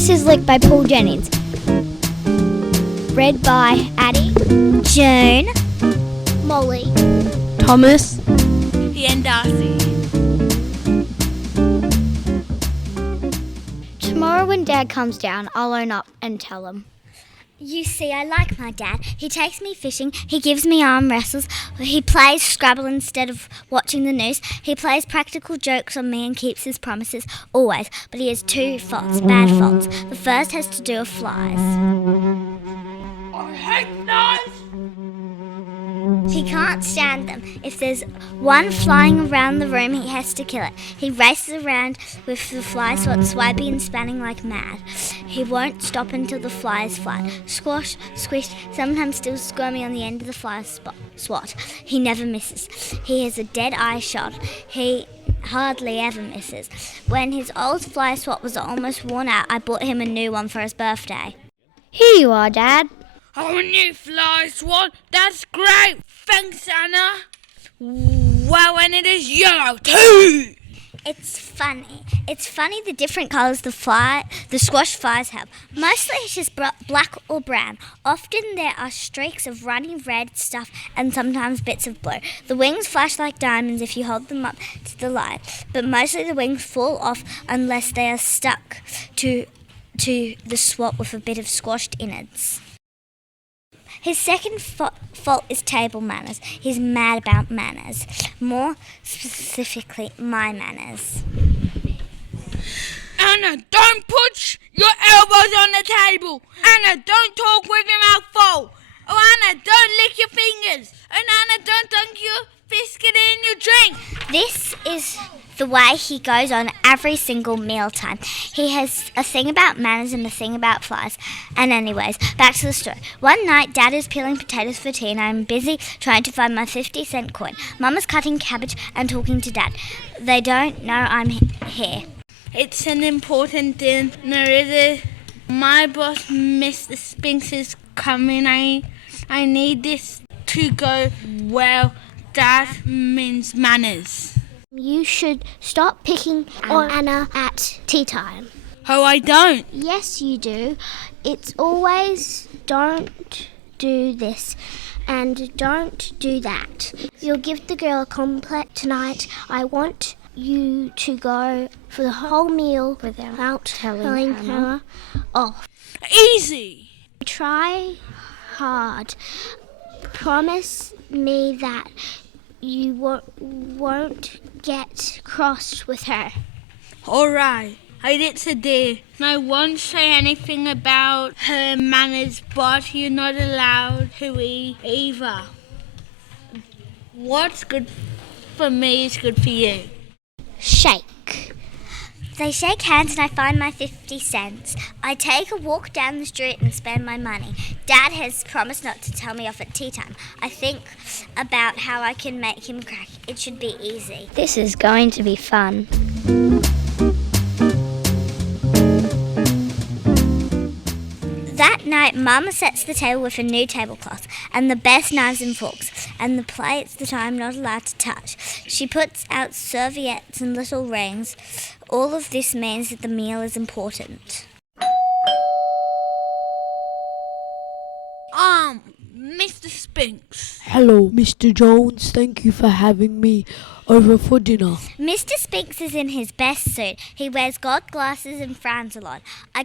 This is Lick by Paul Jennings. Read by Addie, June, Molly, Thomas, and Darcy. Tomorrow when Dad comes down, I'll own up and tell him. You see, I like my dad. He takes me fishing, he gives me arm wrestles, he plays Scrabble instead of watching the news, he plays practical jokes on me and keeps his promises, always. But he has two faults, bad faults. The first has to do with flies. I hate flies! He can't stand them. If there's one flying around the room, he has to kill it. He races around with the fly swat, swiping and spanning like mad. He won't stop until the fly is flat. Squash, squish, sometimes still squirming on the end of the fly swat. He never misses. He has a dead eye shot. He hardly ever misses. When his old fly swat was almost worn out, I bought him a new one for his birthday. Here you are, Dad. Oh, a new fly swat? That's great! Thanks, Anna! Wow, and it is yellow too! It's funny. It's funny the different colours the squash flies have. Mostly it's just black or brown. Often there are streaks of runny red stuff and sometimes bits of blue. The wings flash like diamonds if you hold them up to the light, but mostly the wings fall off unless they are stuck to the swat with a bit of squashed innards. His second fault is table manners. He's mad about manners. More specifically, my manners. Anna, don't put your elbows on the table. Anna, don't talk with your mouth full. Oh, Anna, don't lick your fingers. And Anna, don't dunk your biscuit in your drink. This is the way he goes on every single mealtime. He has a thing about manners and a thing about flies. And anyways, back to the story. One night, Dad is peeling potatoes for tea and I'm busy trying to find my 50-cent coin. Mum is cutting cabbage and talking to Dad. They don't know I'm here. It's an important dinner, is it? My boss, Mr. Spinks, is coming. I need this to go well. That means manners. You should stop picking on Anna at tea time. Oh, I don't. Yes, you do. It's always don't do this and don't do that. You'll give the girl a complex tonight. I want you to go for the whole meal without telling her off. Easy. Try hard. Promise me that you won't get cross with her. All right. It's a deal. I won't say anything about her manners, but you're not allowed to eat either. What's good for me is good for you. Shake. They shake hands and I find my 50 cents. I take a walk down the street and spend my money. Dad has promised not to tell me off at tea time. I think about how I can make him crack. It should be easy. This is going to be fun. That night, Mama sets the table with a new tablecloth and the best knives and forks and the plates that I'm not allowed to touch. She puts out serviettes and little rings. All of this means that the meal is important. Mr. Spinks. Hello, Mr. Jones. Thank you for having me over for dinner. Mr. Spinks is in his best suit. He wears gold glasses and frowns a lot. I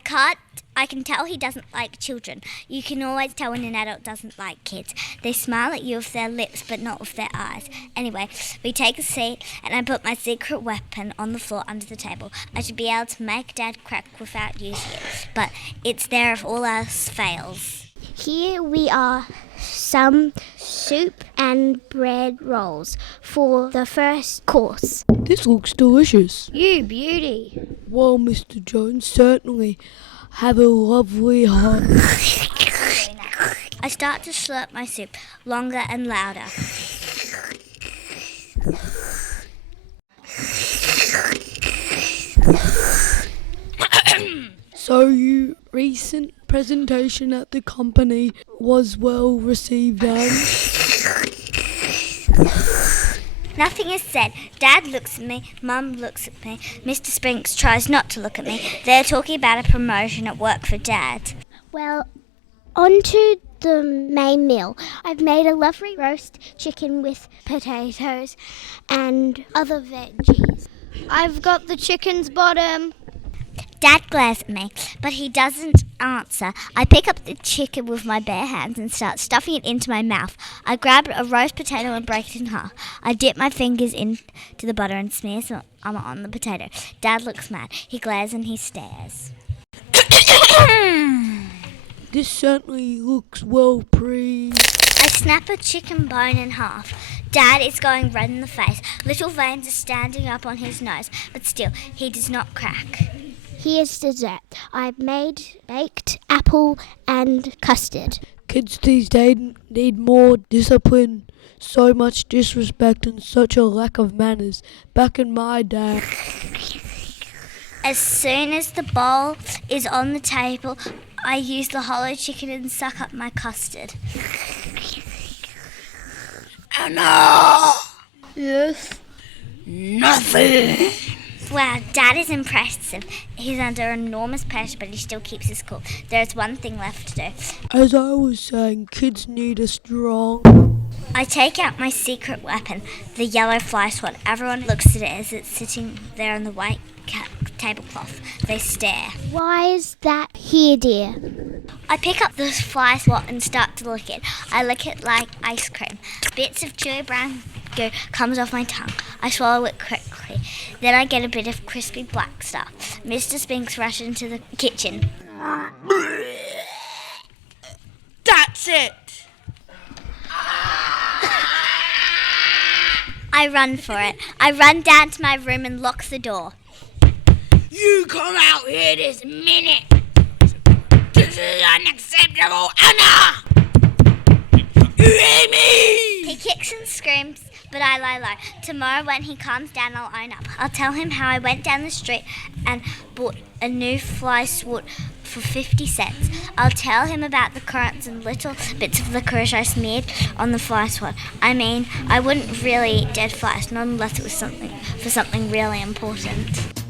can tell he doesn't like children. You can always tell when an adult doesn't like kids. They smile at you with their lips but not with their eyes. Anyway, we take a seat and I put my secret weapon on the floor under the table. I should be able to make Dad crack without using it, but it's there if all else fails. Here we are, some soup and bread rolls for the first course. This looks delicious. You beauty. Well, Mr. Jones, certainly. Have a lovely hunt. I start to slurp my soup, longer and louder. So your recent presentation at the company was well received, and Nothing is said. Dad looks at me, Mum looks at me, Mr. Spinks tries not to look at me. They're talking about a promotion at work for Dad. Well, on to the main meal. I've made a lovely roast chicken with potatoes and other veggies. I've got the chicken's bottom. Dad glares at me, but he doesn't answer. I pick up the chicken with my bare hands and start stuffing it into my mouth. I grab a roast potato and break it in half. I dip my fingers into the butter and smear some on the potato. Dad looks mad. He glares and he stares. This certainly looks well pleased. I snap a chicken bone in half. Dad is going red in the face. Little veins are standing up on his nose, but still, he does not crack. Here's dessert. I've made baked apple and custard. Kids these days need more discipline. So much disrespect and such a lack of manners. Back in my day. As soon as the bowl is on the table, I use the hollow chicken and suck up my custard. Anna! Yes? Nothing! Wow, Dad is impressive. He's under enormous pressure, but he still keeps his cool. There's one thing left to do. As I was saying, kids need a strong... I take out my secret weapon, the yellow fly swat. Everyone looks at it as it's sitting there on the white tablecloth. They stare. Why is that here, dear? I pick up the fly swat and start to lick it. I lick it like ice cream. Bits of chewy brown goo comes off my tongue. I swallow it quickly. Then I get a bit of crispy black stuff. Mr. Spinks rushes into the kitchen. That's it! I run for it. I run down to my room and lock the door. You come out here this minute! This is unacceptable, Anna! You hear me? He kicks and screams, but I lie low. Tomorrow when he calms down, I'll own up. I'll tell him how I went down the street and bought a new fly swat for 50 cents. I'll tell him about the currants and little bits of licorice I smeared on the fly swat. I mean, I wouldn't really eat dead flies, not unless it was something really important.